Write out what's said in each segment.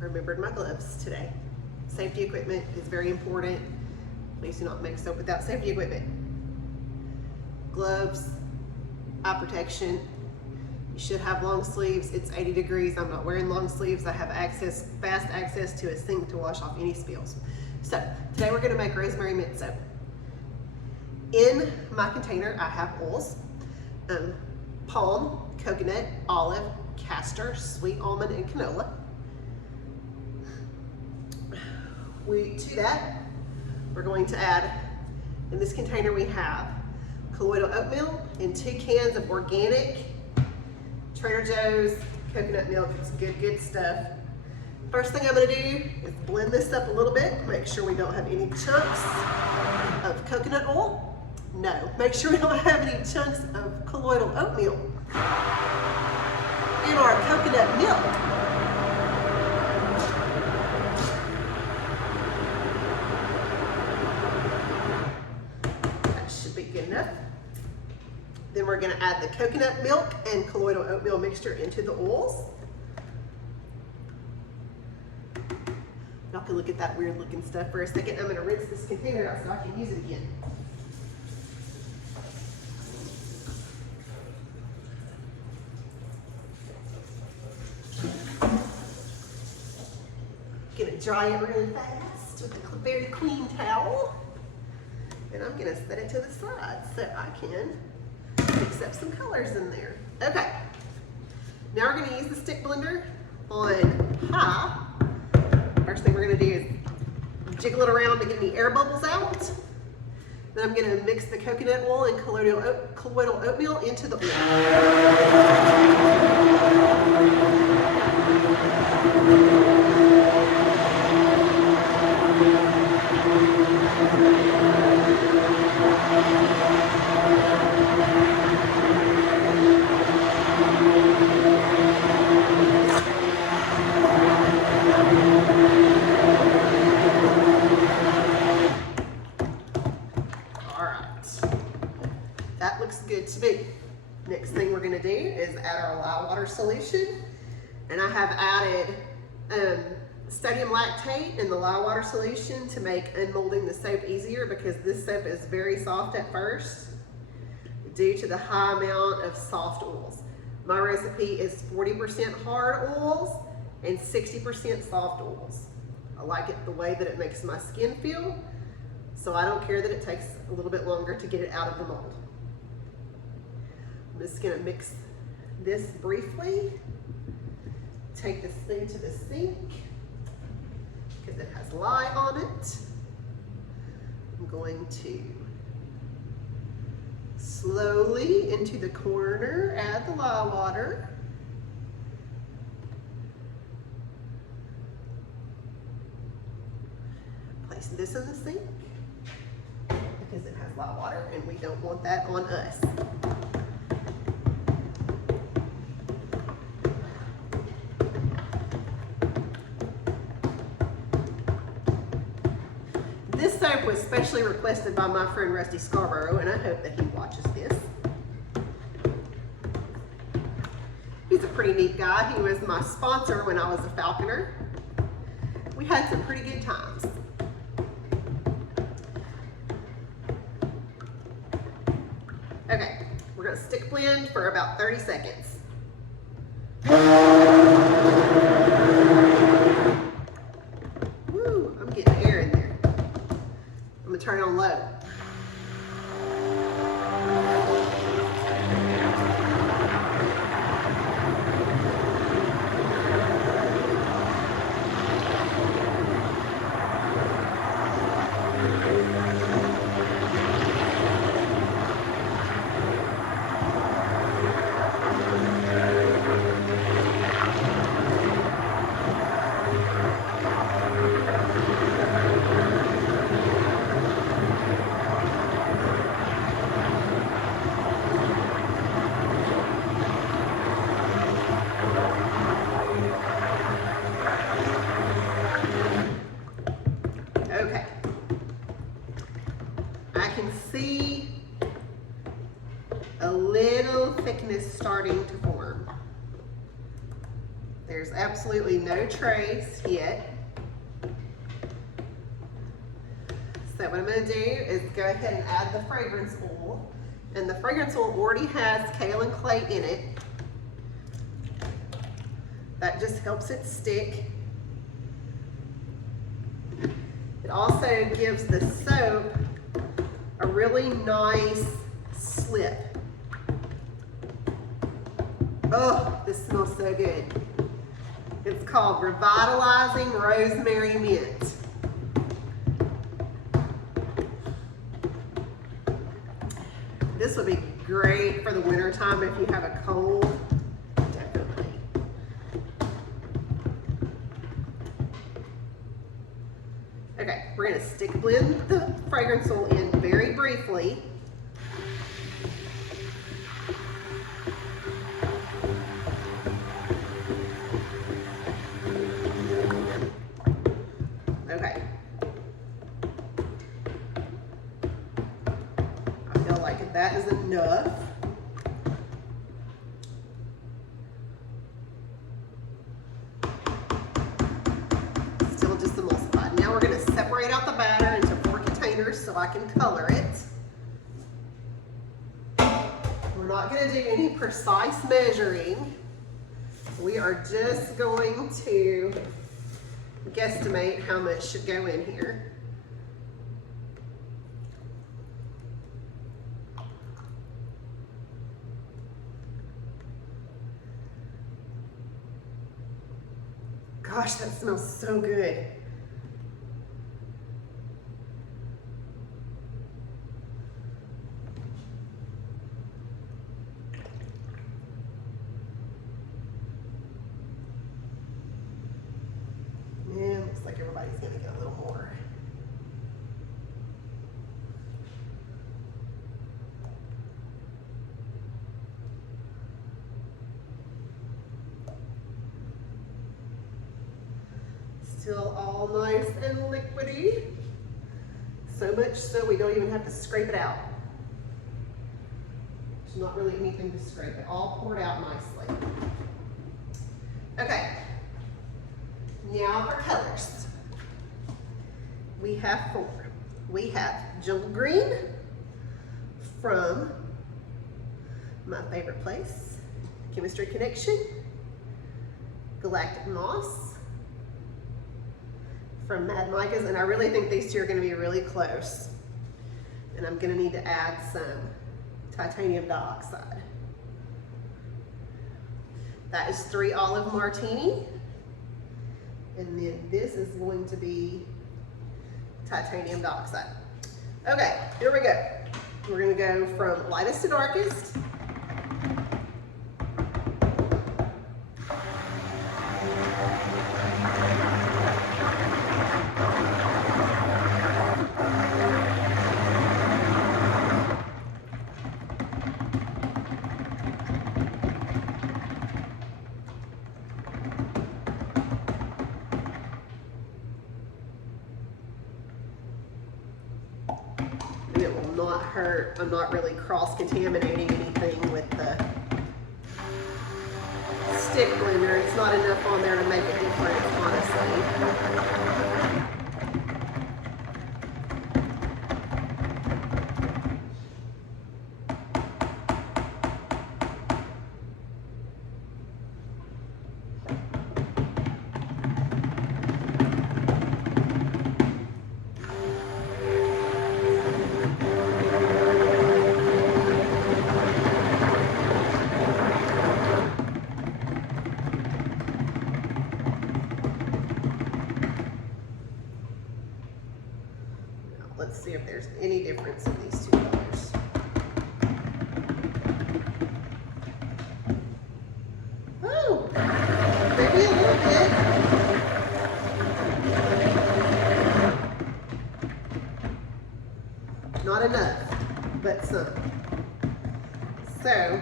I remembered my gloves today. Safety equipment is very important. Please do not make soap without safety equipment. Gloves, eye protection. You should have long sleeves. It's 80 degrees. I'm not wearing long sleeves. I have fast access to a sink to wash off any spills. So today we're gonna make rosemary mint soap. In my container, I have oils, palm, coconut, olive, castor, sweet almond, and canola. To that, we're going to add, in this container we have colloidal oatmeal and 2 cans of organic Trader Joe's coconut milk. It's good stuff. First thing I'm gonna do is blend this up a little bit, make sure we don't have any chunks of coconut oil. No, make sure we don't have any chunks of colloidal oatmeal in our coconut milk. Good enough. Then we're going to add the coconut milk and colloidal oatmeal mixture into the oils. Y'all can look at that weird looking stuff for a second. I'm going to rinse this container out so I can use it again. Going to dry it really fast with a very clean towel. And I'm gonna set it to the side so I can mix up some colors in there. Okay, now we're gonna use the stick blender on high. First thing we're gonna do is jiggle it around to get any air bubbles out. Then I'm gonna mix the coconut oil and colloidal oatmeal into the oil. That looks good to me. Next thing we're gonna do is add our lye water solution. And I have added sodium lactate in the lye water solution to make unmolding the soap easier, because this soap is very soft at first due to the high amount of soft oils. My recipe is 40% hard oils and 60% soft oils. I like it the way that it makes my skin feel, so I don't care that it takes a little bit longer to get it out of the mold. I'm just gonna mix this briefly. Take this thing to the sink because it has lye on it. I'm going to slowly into the corner add the lye water. Place this in the sink because it has lye water and we don't want that on us. This soap was specially requested by my friend Rusty Scarborough, and I hope that he watches this. He's a pretty neat guy. He was my sponsor when I was a falconer. We had some pretty good times. Okay, we're gonna stick blend for about 30 seconds. Woo, I'm getting air in there. I'm gonna turn it on low. There's absolutely no trace yet. So what I'm going to do is go ahead and add the fragrance oil. And the fragrance oil already has kaolin clay in it. That just helps it stick. It also gives the soap a really nice slip. Oh, this smells so good. It's called Revitalizing Rosemary Mint. This would be great for the winter time if you have a cold. Definitely. Okay, we're going to stick blend the fragrance oil in very briefly. Okay. I feel like that is enough. Still just emulsified. Now we're going to separate out the batter into 4 containers so I can color it. We're not going to do any precise measuring. We are just going to guesstimate how much should go in here. Gosh, that smells so good. Yeah, looks like everybody's gonna get a little more. Still all nice and liquidy. So much so we don't even have to scrape it out. There's not really anything to scrape. It all poured out nicely. Okay. Now for colors. We have 4. We have jungle green from my favorite place, Chemistry Connection. Galactic Moss from Mad Micas, and I really think these 2 are going to be really close. And I'm going to need to add some titanium dioxide. That is 3 Olive Martini. And then this is going to be titanium dioxide. Okay, here we go. We're going to go from lightest to darkest. It will not hurt. I'm not really cross-contaminating anything with the stick blender. It's not enough on there to make a difference, honestly. Let's see if there's any difference in these 2 colors. Oh, maybe a little bit. Not enough, but some. So,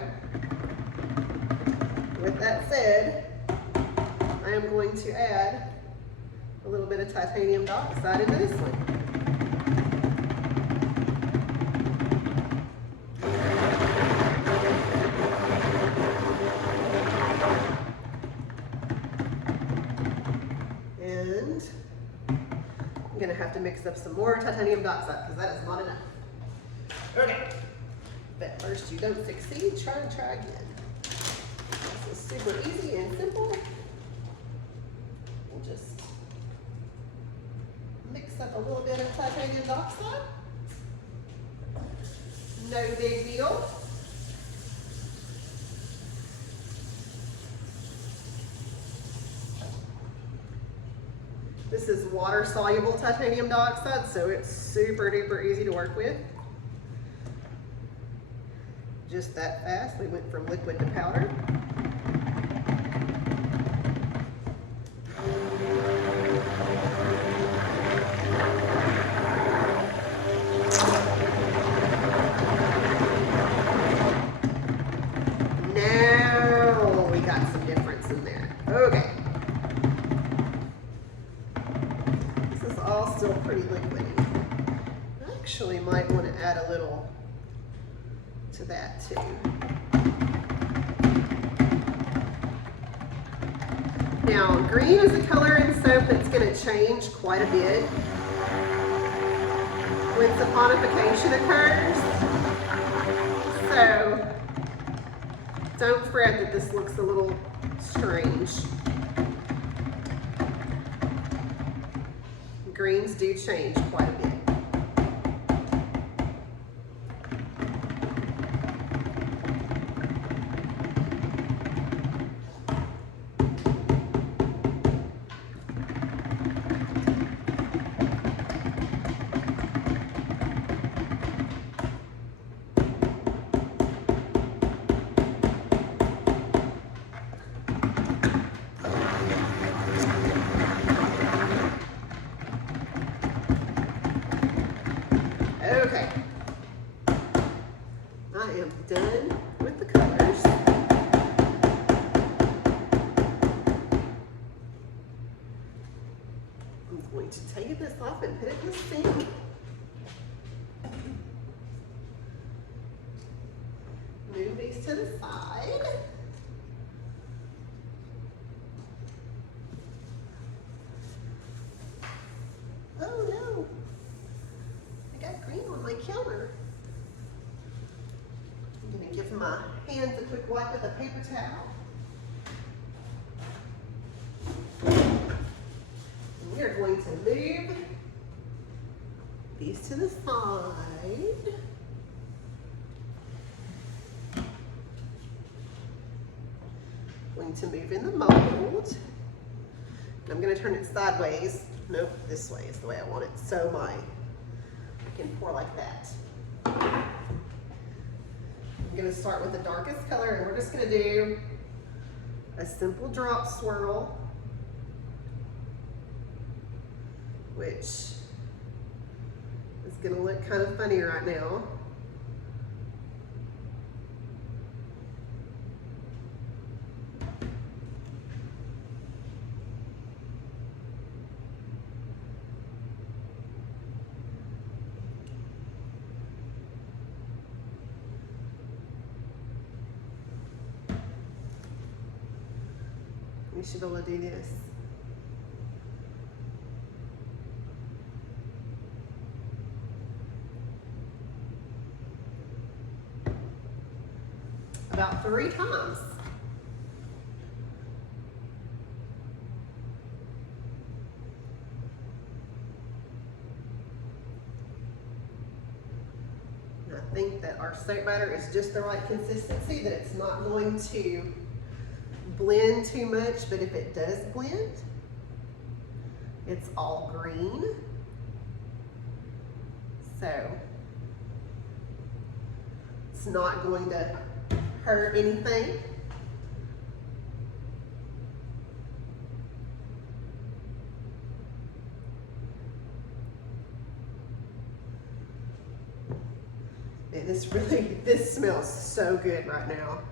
with that said, I am going to add a little bit of titanium dioxide into this one. I'm gonna have to mix up some more titanium dioxide because that is not enough. Okay, but first you don't succeed, try and try again. This is super easy and simple. We'll just mix up a little bit of titanium dioxide. No big deal. This is water soluble titanium dioxide, so it's super duper easy to work with. Just that fast, we went from liquid to powder. Now we got some difference in there. Okay. This is all still pretty liquidy. I actually might want to add a little to that too. Now, green is a color in soap that's going to change quite a bit when saponification occurs. So, don't fret that this looks a little strange. Greens do change quite a bit. Okay, I am done with the colors. I'm going to take this off and put it in the sink. Move these to the side. Oh no! Green on my counter. I'm going to give my hands a quick wipe with a paper towel. And we are going to move these to the side. Going to move in the mold. I'm going to turn it sideways. Nope, this way is the way I want it. So I can pour like that. I'm going to start with the darkest color, and we're just going to do a simple drop swirl, which is going to look kind of funny right now. We should be able to do this. About 3 times. And I think that our soap batter is just the right consistency, that it's not going to blend too much, but if it does blend, it's all green. So it's not going to hurt anything. And this smells so good right now.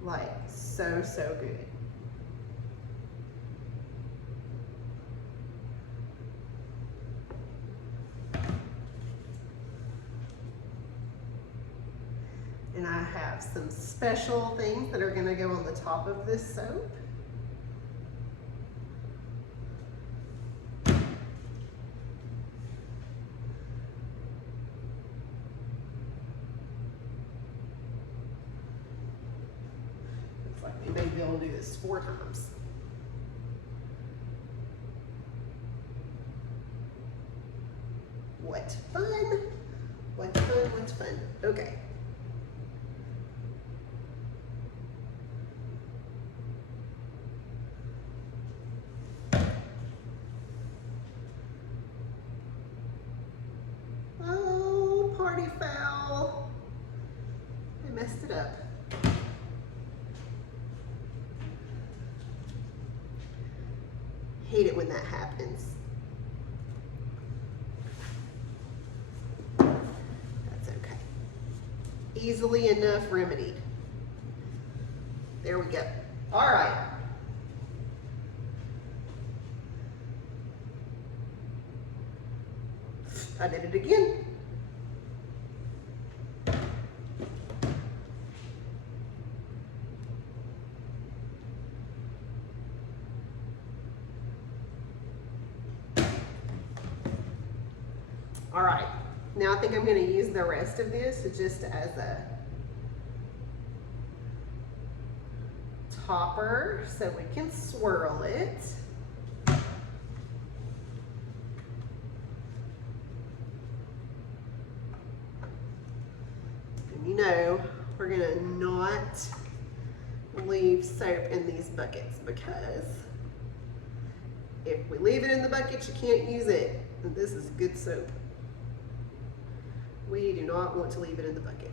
Like, so good. And I have some special things that are going to go on the top of this soap. able to do this 4 times. What fun! What fun, what's fun. Okay. Oh, party foul. I messed it up. Hate it when that happens. That's okay. Easily enough remedied. There we go. All right. I did it again. All right, now I think I'm going to use the rest of this just as a topper so we can swirl it. And you know, we're going to not leave soap in these buckets, because if we leave it in the bucket, you can't use it. And this is good soap. We do not want to leave it in the bucket.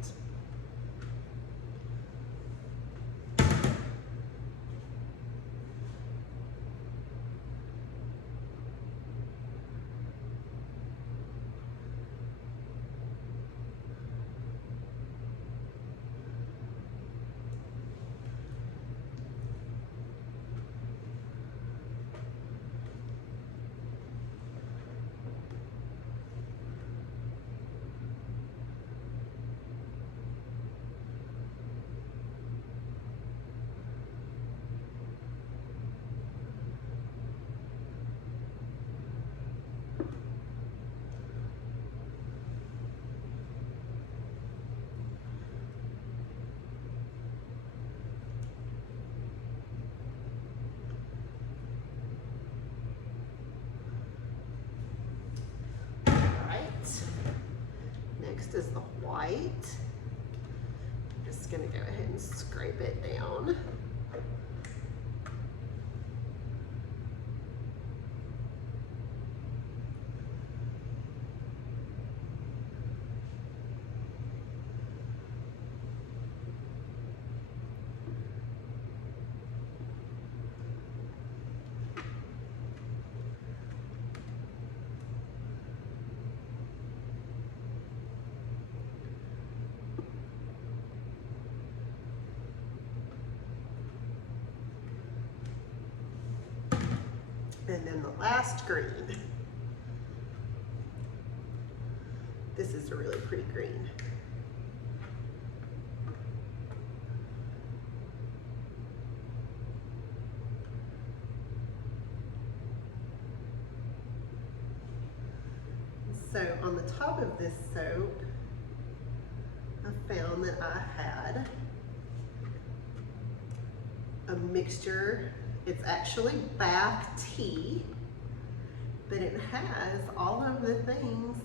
Next is the white. I'm just going to go ahead and scrape it down. And then the last green. This is a really pretty green. So on the top of this soap, I found that I had a mixture. It's actually bath tea, but it has all of the things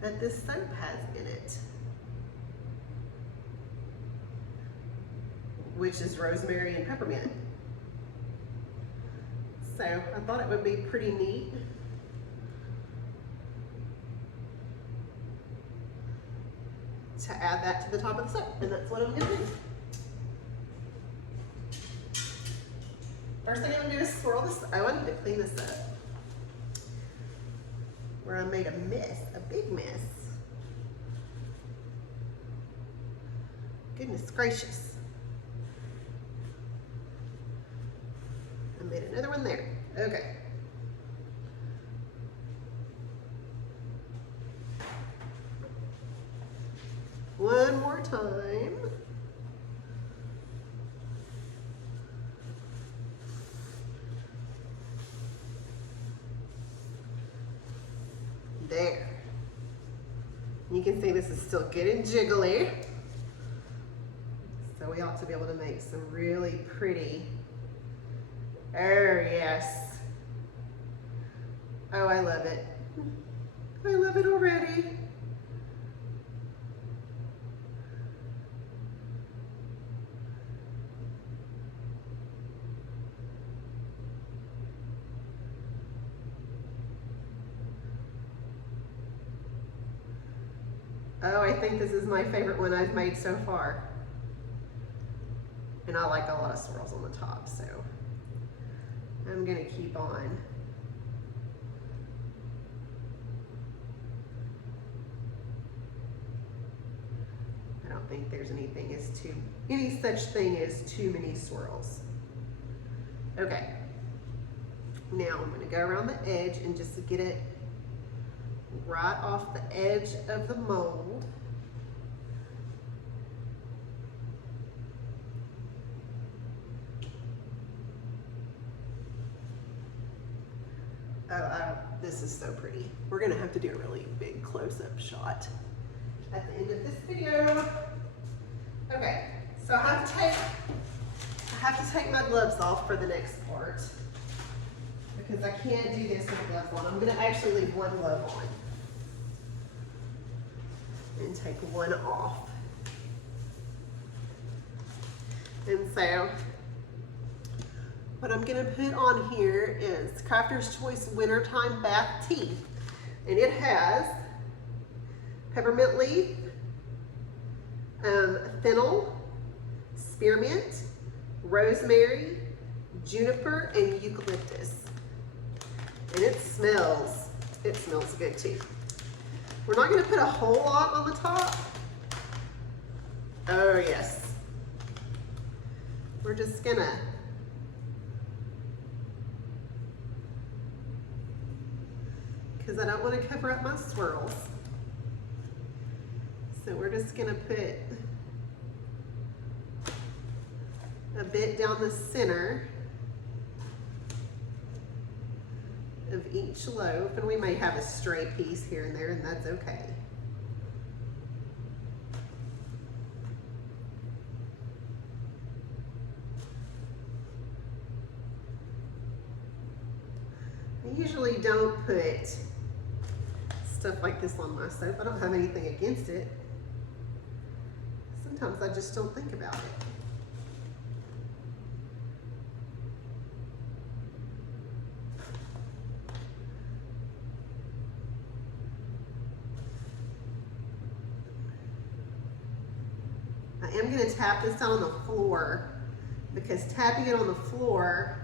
that this soap has in it, which is rosemary and peppermint. So I thought it would be pretty neat to add that to the top of the soap, and that's what I'm gonna do. First thing I'm gonna do is swirl this. Oh, I need to clean this up. Where I made a mess, a big mess. Goodness gracious. I made another one there. Okay. One more time. There. You can see this is still getting jiggly. So we we ought to be able to make some really pretty. Oh, yes. Oh, I love it. I love it already. Oh, I think this is my favorite one I've made so far. And I like a lot of swirls on the top, so I'm gonna keep on. I don't think there's any such thing as too many swirls. Okay. Now I'm gonna go around the edge and just get it right off the edge of the mold. This is so pretty. We're gonna have to do a really big close-up shot at the end of this video. Okay, so I have to take my gloves off for the next part because I can't do this with gloves on. I'm gonna actually leave one glove on and take one off. And so what I'm gonna put on here is Crafter's Choice Wintertime Bath Tea. And it has peppermint leaf, fennel, spearmint, rosemary, juniper, and eucalyptus. And it smells good too. We're not gonna put a whole lot on the top. Oh yes. We're just gonna because I don't want to cover up my swirls. So we're just gonna put a bit down the center of each loaf, and we may have a stray piece here and there, and that's okay. I usually don't put stuff like this on my soap. I don't have anything against it. Sometimes I just don't think about it. I am going to tap this down on the floor because tapping it on the floor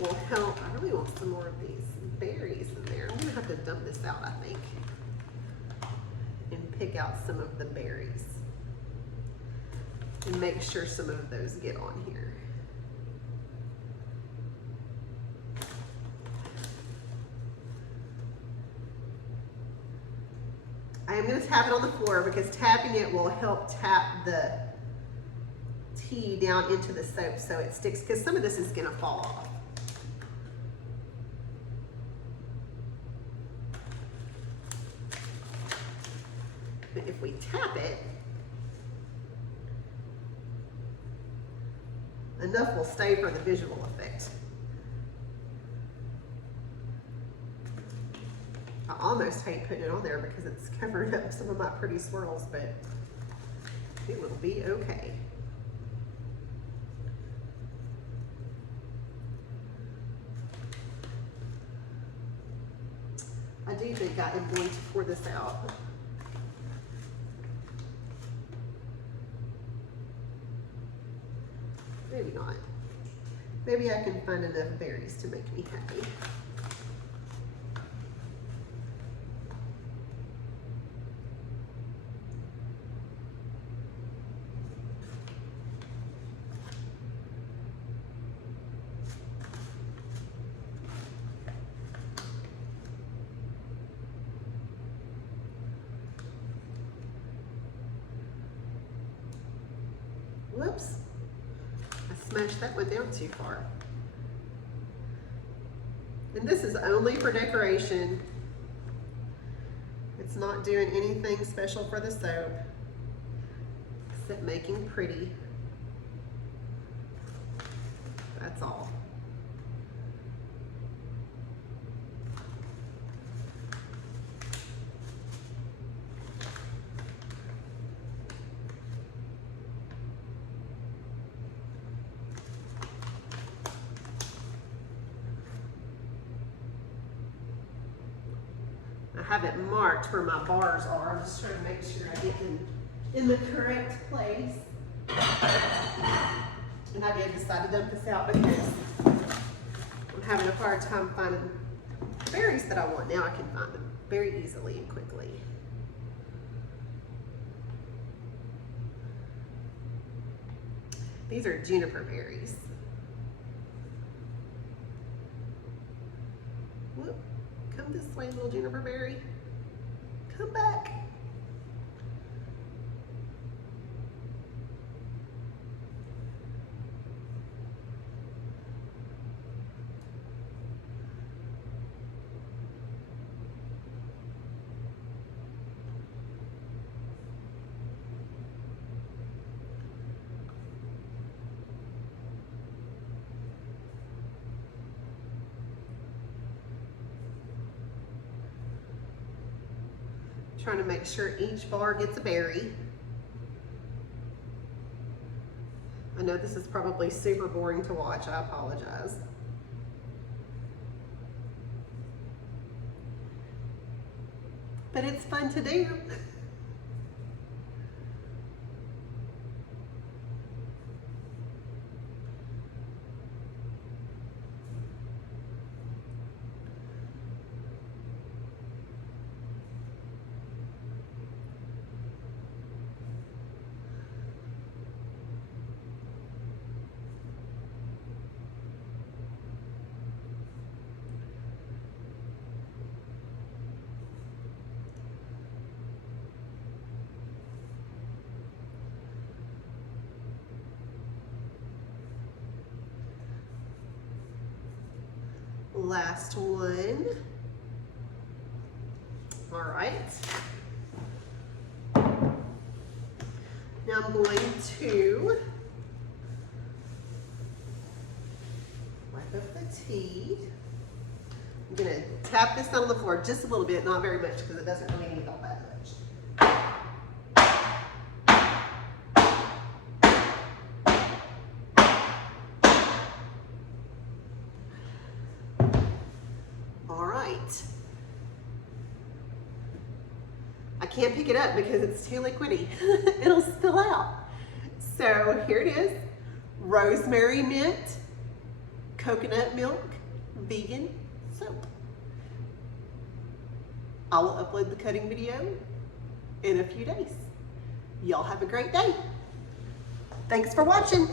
will help. I really want some more of these berries in there. I'm gonna have to dump this out, I think, and pick out some of the berries and make sure some of those get on here. I am gonna tap it on the floor because tapping it will help tap the tea down into the soap so it sticks, because some of this is gonna fall off. But if we tap it, enough will stay for the visual effect. I almost hate putting it on there because it's covering up some of my pretty swirls, but it will be okay. I do think I am going to pour this out. Maybe not. Maybe I can find enough berries to make me happy. Whoops. Smashed that one down too far. And this is only for decoration. It's not doing anything special for the soap. at making pretty. That's all. I have it marked where my bars are. I'm just trying to make sure I get them in the correct place. And I did decide to dump this out because I'm having a hard time finding the berries that I want. Now I can find them very easily and quickly. These are juniper berries. Whoop. Come this way, little juniper berry. Come back. Trying to make sure each bar gets a berry. I know this is probably super boring to watch. I apologize. But it's fun to do. Last one. All right. Now I'm going to wipe up the tea. I'm going to tap this down on the floor just a little bit, not very much because it doesn't really need all that much. I can't pick it up because it's too liquidy. It'll spill out. So here it is. Rosemary mint, coconut milk, vegan soap. I will upload the cutting video in a few days. Y'all have a great day. Thanks for watching.